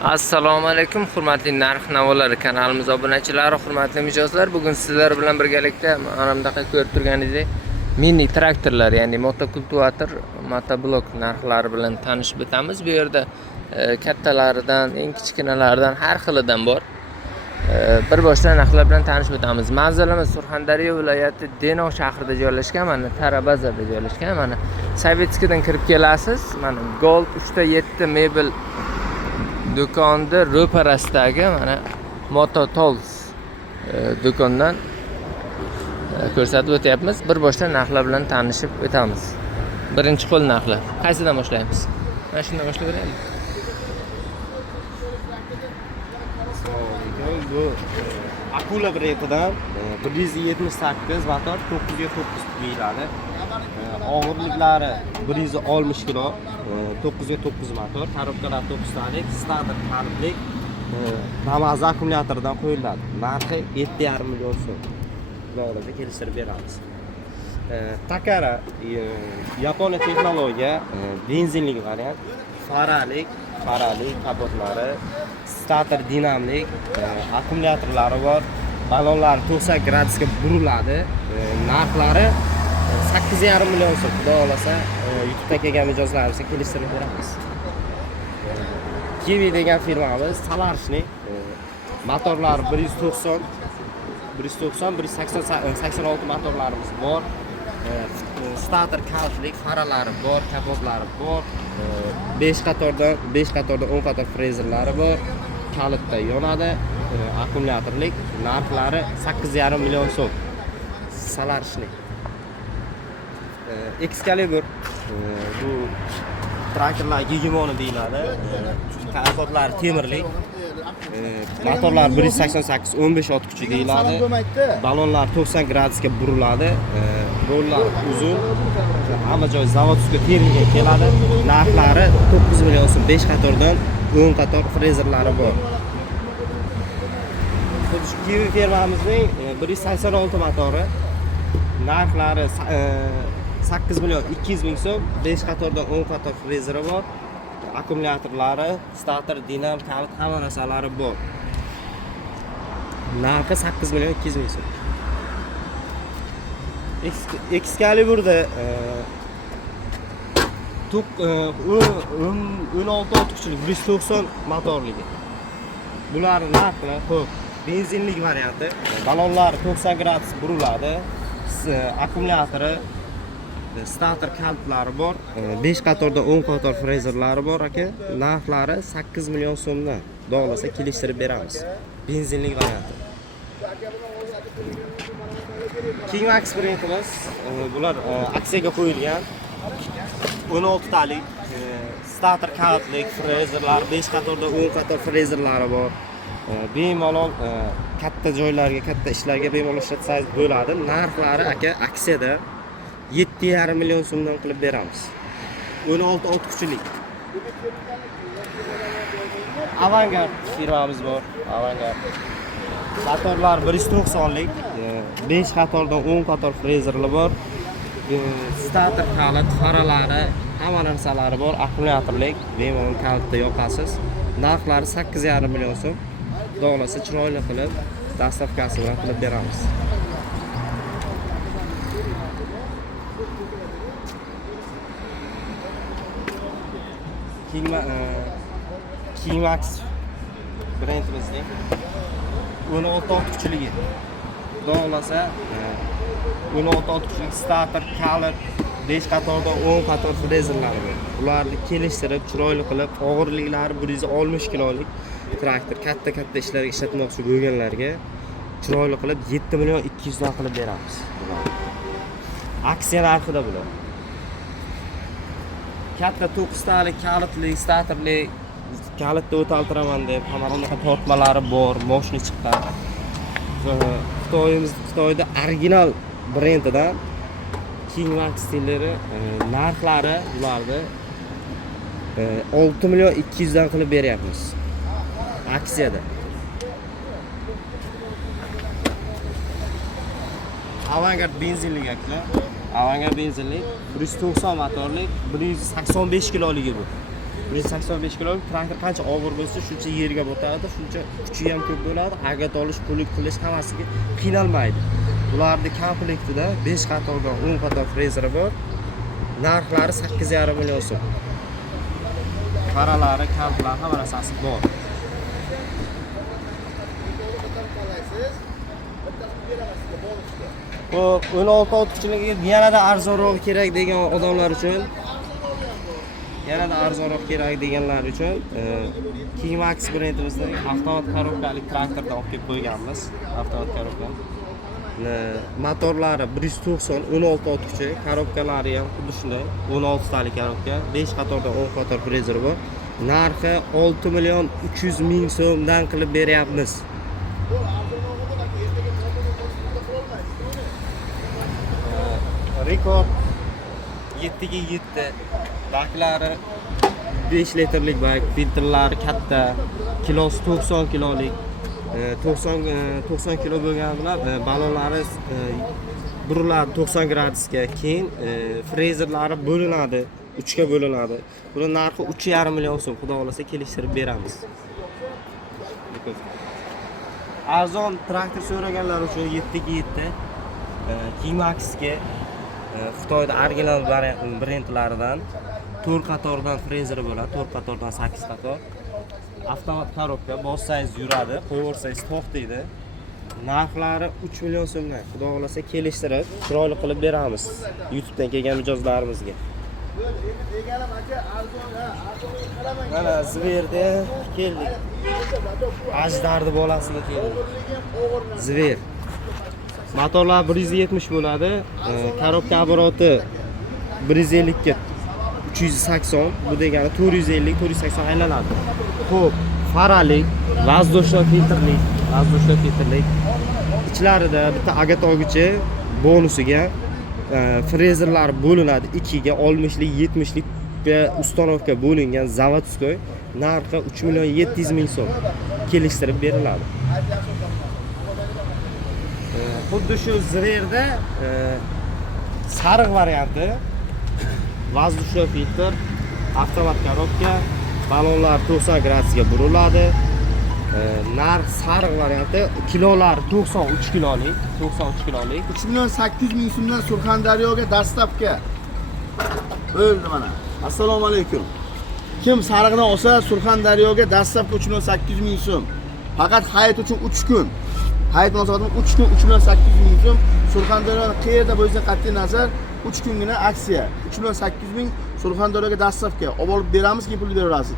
Assalomu alaykum, hurmatli narx navolar kanalimiz obunachilari, hurmatli mijozlar. Bugun sizlar bilan birgalikda mana bunaqa ko'rib turganingizdek mini traktorlar, ya'ni motokultivator, motoblok narxlari bilan tanishib o'tamiz. Bu yerda kattalaridan, eng kichkinalaridan har xilidan bor. Bir boshdan narxlar bilan tanishib o'tamiz. Manzilimiz Surxondaryo viloyati Denov shahrida joylashgan, mana Tarabazada joylashgan. Mana Sovetskidan kirib kelasiz. Mana Gold 3.7 mebel do'konda ro'parasidagi mana Moto Tools do'kondan ko'rsatib o'tyapmiz. Bir boshdan narxlar bilan tanishib o'tamiz. Birinchi qo'l narxlar. Qaysidan boshlaymiz? Mana shundan boshlab beraylik. Bu Akula brendidan 178 motor 909 deyiladi. Og'irliklari 160 kg, 909 motor, korobkalar 9 talik, standart kaliblik, Damas akkumulyatoridan qo'yiladi. Narxi 7,5 million so'm. Ularga kelishtirib beramiz. Takara Yaponiya texnologiya, benzinli variant, farali kapotlari, starter dinamik, akkumulyatorlari bor. Balonlar 90 gradusga buriladi. Narxlari 8,5 million so'm. Xudo xolasa YouTube'da kelgan mijozlarimizga kelishtirib beramiz. Kiwi degan firmamiz Solarchnik. Motorlari 190, 186 motorlarimiz bor. Starter kaliblik, faralari bor, kapotlari bor. 5 qatorda 10 qator frezerlari bor. Kalitda yonadi. Akkumulyatorlik, narxlari 8,5 million so'm. Solarchnik. Excalibur bu traktorlar gegemoni deyiladi. Kapotlari temirlik. Motorlar 188 15 ot kuchi deyiladi. Balonlar 90 gradusga buriladi. Rollar uzun. Hamma joy zavodskiy terimga keladi. Narxlari 9 million so'm. 5 qatordan 10 qator frezerlari bor. Kiwi firmamizning 186 motori. Narxlari 8 million 200 ming so'm. 5 qatordan 10 qator frezeri bor. Akkumulyatorlari, starter, dinam, kalit hamma narsalari bor. Narxi 8 million 200 ming so'm. Excaliburda 16 ot kuchlik 190 motorligi. Bularning narxi xo'p, benzinlik varianti. Balonlar 90 gradus buriladi. Akkumulyatori, starter kalitlari bor. 5 qatorda 10 qator frezerlari bor aka. Narxlari 8 million so'mdan. Xohlasa kelishtirib beramiz. Benzinlik varianti. Kingmax brendimiz, bular aksiyaga qo'yilgan. 16 talik starter kalitlik frezerlar, 5 qatorda 10 qator frezerlari bor. Bemalol katta joylarga, katta ishlarga bemalol ishlatsangiz bo'ladi. Narxlari aka aksiyada 7,5 million so'mdan qilib beramiz. 16 ot kuchlik. Avangard firmamiz bor. Avangard. Motorlar 190lik, 5 qatordan 10 qator frezerlar bor. Starter kalit, faralari, hamma narsalari bor. Akkumulyatorlik, bemalol kalitda yoqasiz. Narxlari 8,5 million so'm. Xohlasa chiroyli qilib, dastavkasi bilan qilib beramiz. Kingmax brendimizning 16 ot kuchligi. Xohlasa 16 ot kuchlik starter, kalit, 5 qatorda 10 qator frezerlari bor. Ularni kelishtirib, chiroyli qilib, og'irliklari 160 kilolik traktor, katta ishlarga ishlatmoqchi bo'lganlarga chiroyli qilib 7 million 200 dan qilib beramiz. Aksiya narxida bular. Katta 9 talik kalitli, starterli, kalitda o'taltiraman deb hamma bunaqa tortmalari bor, moshina chiqqan. Xitoyda original brendidan Kingmax stillari narxlari bularni 6 million 200 dan qilib beryapmiz. Aksiyada. Avangard benzinli aklar. Avangard benzinli 190 motorli, 185 kiloligi bu. 185 kilolik traktor qancha og'ir bo'lsa, shuncha yerga botadi, shuncha kuchi ham ko'p bo'ladi. Agat olish, pullik qilish hammasiga qiynalmaydi. Bularning komplektida 5 qatordan 10 qator frezeri bor. Narxlari 8,5 million so'm. Qaralari, kamplari hamma narsasi bor. Bu 16 otqichligiga yanada arzonroq kerak degan odamlar uchun, yanada arzonroq kerak deganlar uchun Kimax brendimizning avtomat korobkali traktordan olib kelib qo'yganmiz. Avtomat korobka. Motorlari 190 16 otqichi, korobkalari ham xuddi shunday 16 talik korobka, 5 qatordan 10 qator frezeri bor. Narxi 6 million 300 ming so'mdan qilib beryapmiz. Rekord 7 ga 7. Baklari 5 litrlik bak, filtrlari katta, kilosi 90 kilolik. 90 kilo bo'lgani bilan balonlari buriladi 90 gradusga. Keyin frezerlari bo'linadi, 3 ga bo'linadi. Buni narxi 3,5 million so'm. Xudo xolasa kelishtirib beramiz. Arzon traktor so'raganlar uchun 7 ga 7. Kimaxga Xitoyda original brendlaridan 4 qatordan frezeri bo'ladi, 4 qatordan 8 qator. Avtomat korobka, bossangiz yuradi, qo'yaversangiz to'xtaydi. Narxlari 3 million so'mdan. Xudo xolasa kelishtirib, chiroyli qilib beramiz YouTubedan kelgan mijozlarimizga. Mana Zverda keldik. Ajdarni bolasini keldik. Zver. Motorlar 170 bo'ladi. Korobka obroti 150 ga 380, bu degani 450, 480 aylanadi. Xo'p, faralik, vazdushli filtrlik. Ichlarida bitta agat olgichi bonusiga frezerlar bo'linadi 2 ga 60lik, 70lik va ustanovka bo'lingan zavodskoy. Narxi 3 million 700 ming so'm kelishtirib beriladi. Xuddi shu Zverda sariq varianti, vazdushli filtr, avtomat korobka, balonlar 90 gradusga buriladi. Narx sariq varianti, kilolari 93 kilolik, 3 million 800 ming so'mdan Surxondaryoga dastavka. O'ldi mana. Assalomu alaykum. Kim sariqdan olsa Surxondaryoga dastavka 3 million 800 ming so'm. Faqat hayit uchun 3 kun. Hayit munosabatim 3 kun 3 million 800 ming so'm. Surxondaryoda qayerda bo'lsa qat'iy nazar 3 kungina aksiya. 3 million 800 ming Surxondaryoga dastavka. Olib beramiz, keyin pul berasiz.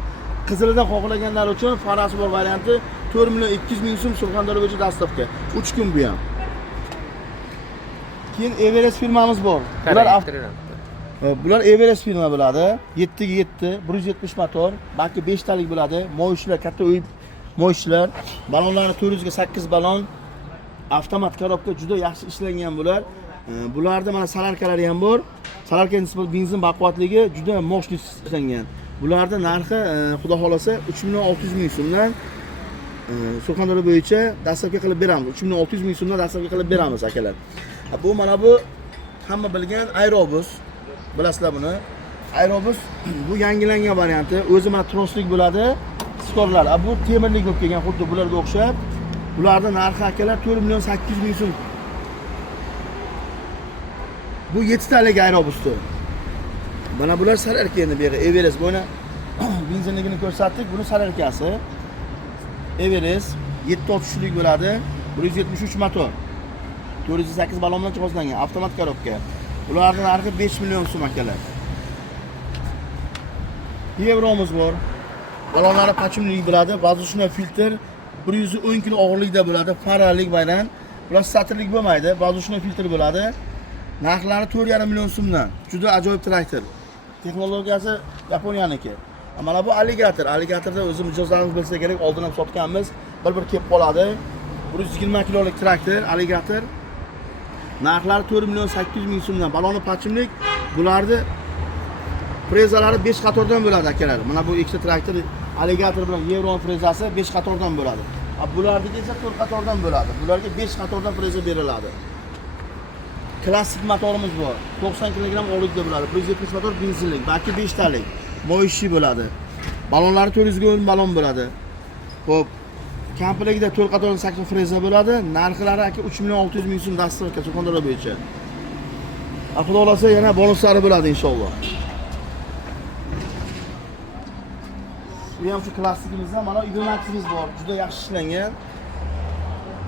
Qizilidan xohlaganlar uchun farasi bor varianti 4 million 200 ming so'm Surxondaryo bo'yicha dastavka. 3 kun bu ham. Keyin Everest firmamiz bor. Bular Everest firma bo'ladi. 7 ga 7, 170 motor, balki 5 talik bo'ladi. Moyishlar, katta uy moyishlar. Balonlari 400 ga 8 balon. Avtomat korobka juda yaxshi ishlangan bular. Bularda mana salarkalari ham bor. Salarka nisbatan benzin baquvvatligi juda moshli ishlangan. Bularda narxi xudo xolasa 3 million 600 ming so'mdan Surxondaryo bo'yicha dastavka qilib beramiz. 3 million 600 ming so'mdan dastavka qilib beramiz akalar. Bu mana bu hamma bilgan aerobus. Bilasizlar buni. Aerobus bu yangilangan varianti. O'zi mana troslik bo'ladi. Skorlar. Bu temirlik bo'lib kelgan, xuddi bularga o'xshab. Bularning narxi akalar 4 million 800 ming so'm. Bu 7 talik aerobusdir. Mana bular salarka endi bu yerga Everest bo'yna benzinligini ko'rsatdik. Buni salarkasi. Everest 730lik bo'ladi. 173 motor. 408 balon bilan jihozlangan avtomat korobka. Ularning narxi 5 million so'm akalar. Yevromiz bor. Balonlari pachimlik bo'ladi. Vazdushli filtr 110 kg og'irlikda bo'ladi. Faralik bayran. Bular satrlik bo'lmaydi. Vazdushli filtr bo'ladi. Narxlari 4,5 million so'mdan. Juda ajoyib traktor. Texnologiyasi Yaponiyaniki. Mana bu alligator. Alligatorda o'zi mijozlarimiz bilsa kerak, oldin ham sotganmiz. Bir kelib qoladi. 120 kilolik traktor, alligator. Narxlari 4 million 800 ming so'mdan. Baloni pachimlik. Bularni frezalari 5 qatordan bo'ladi akalar. Mana bu ikkita traktor alligator bilan Yevron frezasi 5 qatordan bo'ladi. Bularga esa 4 qatordan bo'ladi. Bularga 5 qatordan freza beriladi. Klassik motorimiz bor. 90 kg og'irlikda bo'ladi. 170 motor benzinlik, balki 5 talik. Moyishi bo'ladi. Balonlari 400 ga balon bo'ladi. Xo'p, komplektda 4 qator sakson freza bo'ladi. Narxlari aka 3 million 600 ming so'm dasturga Surxondaryo bo'yicha. Xudo xolasa yana bonuslari bo'ladi inshaalloh. Bu ham shu klassikimizdan mana Idomaximiz bor. Juda yaxshi ishlangan.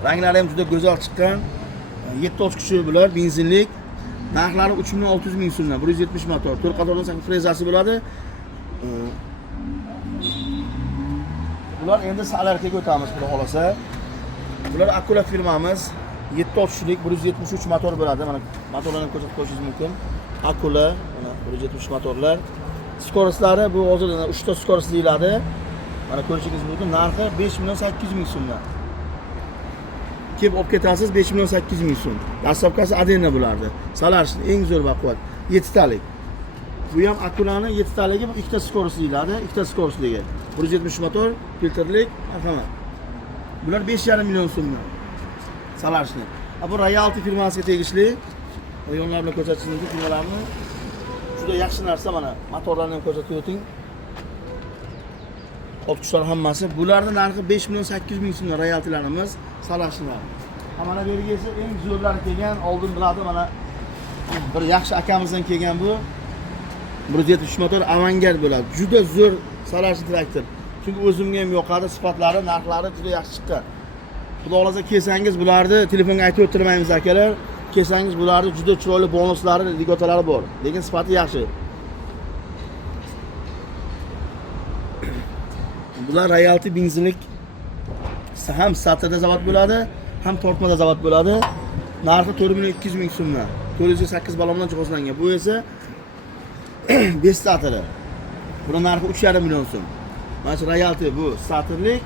Ranglari ham juda go'zal chiqqan. 7 oz kuchi bular, benzinlik. Narxlari 3 million 600 ming so'mdan, 170 motor, 4 qatordan sakson frezasi bo'ladi. Bular endi salarkaga o'tamiz, xudo xolasa. Bular Akula firmamiz. 7 oz kuchlik 173 motor bo'ladi. Mana motorlarni ko'rsatib qo'yishingiz mumkin. Akula, mana 170 motorlar. Skoroslari bu hozir 3 ta skoros deyiladi. Mana ko'rishingiz mumkin. Narxi 5 million 800 ming so'mdan. Kelib olib ketasiz 5 million 800 ming so'm. Dastlabkasi Adena bo'lardi. Salarishni eng zo'r baquvvat 7 talik. Bu ham Akulani 7 taligi, bu 2 ta skoros deyiladi. 2 ta skorosligi. 170 motor, filtrlik, marhamat. Bular 5,5 million so'mdan. Salarishni. Bu Royalty firmasiga tegishli. Yonlar bilan ko'rsatishingiz mumkin firmalarni. Juda yaxshi narsa mana. Motorlarni ham ko'rsatib o'ting. Otqushlar hammasi. Bularning narxi 5 million 800 ming so'm Royaltylarimiz, Salarishlar. Mana bu yerga esa eng zo'rlari kelgan, oldin biladi mana bir yaxshi akamizdan kelgan bu 170 motor Avangard bo'ladi. Juda zo'r Salarish traktor. Chunki o'zimga ham yoqadi, sifatlari, narxlari juda yaxshi chiqqan. Xudo xolasa kelsangiz bularni telefonga aytib o'tirmaymiz akalar. Kelsangiz bularni juda chiroyli bonuslari, ligotalari bor. Lekin sifati yaxshi. Bular Royalty benzinlik ham starterda zavod bo'ladi, ham tortmada zavod bo'ladi. Narxi 4 million 200 ming so'mdan. 408 balondan jihozlangan. Bu esa 5 starteri. Buning narxi 3,5 million so'm. Mana shu Royalty bu starterlik,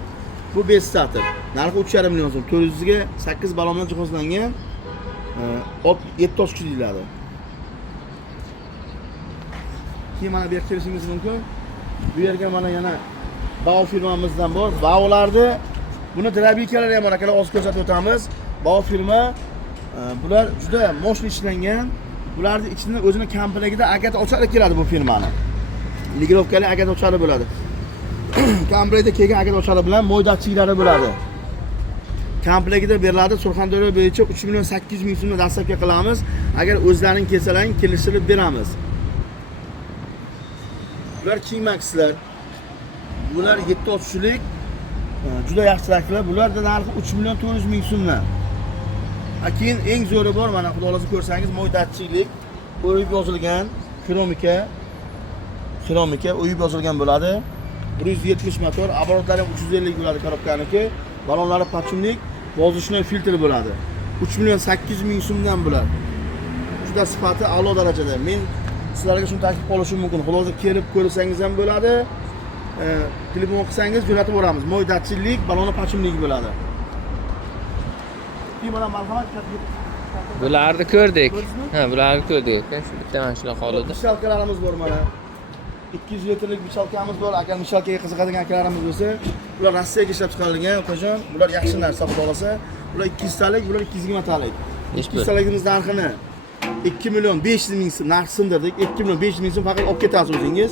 bu 5 starter. Narxi 3,5 million so'm. 400 ga 8 balondan jihozlangan. 7 oz kuch deyiladi. Keyin mana bu yerga kelishingiz mumkin. Bu yerga mana yana Bao firmamizdan bor. Baolarni buni drabikalar ham bor akalar, hozir ko'rsatib o'tamiz. Bao firma bular juda moshli ishlangan. Bularning ichida o'zining komplektida agat ochari keladi bu firmani. Ligirovkali agat ochari bo'ladi. Komplektda kelgan agat ochari bilan mo'ydatchiklari bo'ladi. Komplektda beriladi. Surxondaryo bo'yicha 3 million 800 ming so'mdan dastlabki qilamiz. Agar o'zlaring kelsalaring kelishtirib beramiz. Bular Kingmaxlar. Bular 7 oz kuchlik juda yaxshi traktorlar. Bularning narxi 3 million 400 ming so'mdan. Keyin eng zo'ri bor, mana xudo xolasa ko'rsangiz, mo'ydatchilik, o'yib yozilgan, keramika o'yib yozilgan bo'ladi. 170 motor, оборотлari ham 350 bo'ladi korobkaniki. Balonlari pachunlik, vozichnoy filtri bo'ladi. 3 million 800 ming so'mdan bo'ladi. Juda sifati a'lo darajada. Men sizlarga shuni taklif qilishim mumkin. Xulosa kelib ko'rsangiz ham bo'ladi. Telefon qilsangiz jo'natib yuboramiz. Mo'ydatchilik, baloni pachunligi bo'ladi. Mana marhamat Bularni ko'rdik. Ha, bularni ko'rdik aka. Shu bitta mana shular qoldi. Mishalkalarimiz bor mana. 200 litrlik mishalkamiz bor. Agar mishalkaga qiziqadigan akalarimiz bo'lsa, bular Rossiyaga ishlab chiqarilgan, qo'shon. Bular yaxshi narsa, xudo xolasa. Bular 200 talik, bular 220 talik. 200 taligimiz narxini 2 million 500 ming so'm narx sindirdik. 2 million 500 ming so'm faqat olib ketasiz o'zingiz.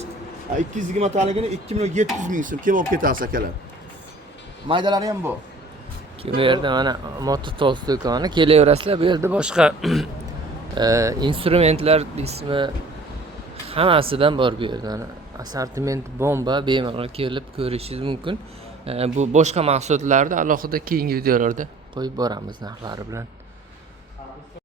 220 taligini 2 million 700 ming so'm kelib olib ketasiz akalar. Maydalari ham bor. Bu yerda mana mototos do'koni, kelaverasizlar. Bu yerda boshqa instrumentlar ismi hammasidan bor bu yerda. Assortiment bomba, bemalol kelib ko'rishingiz mumkin. Bu boshqa mahsulotlarni alohida keyingi videolarda qo'yib boramiz narxlari bilan.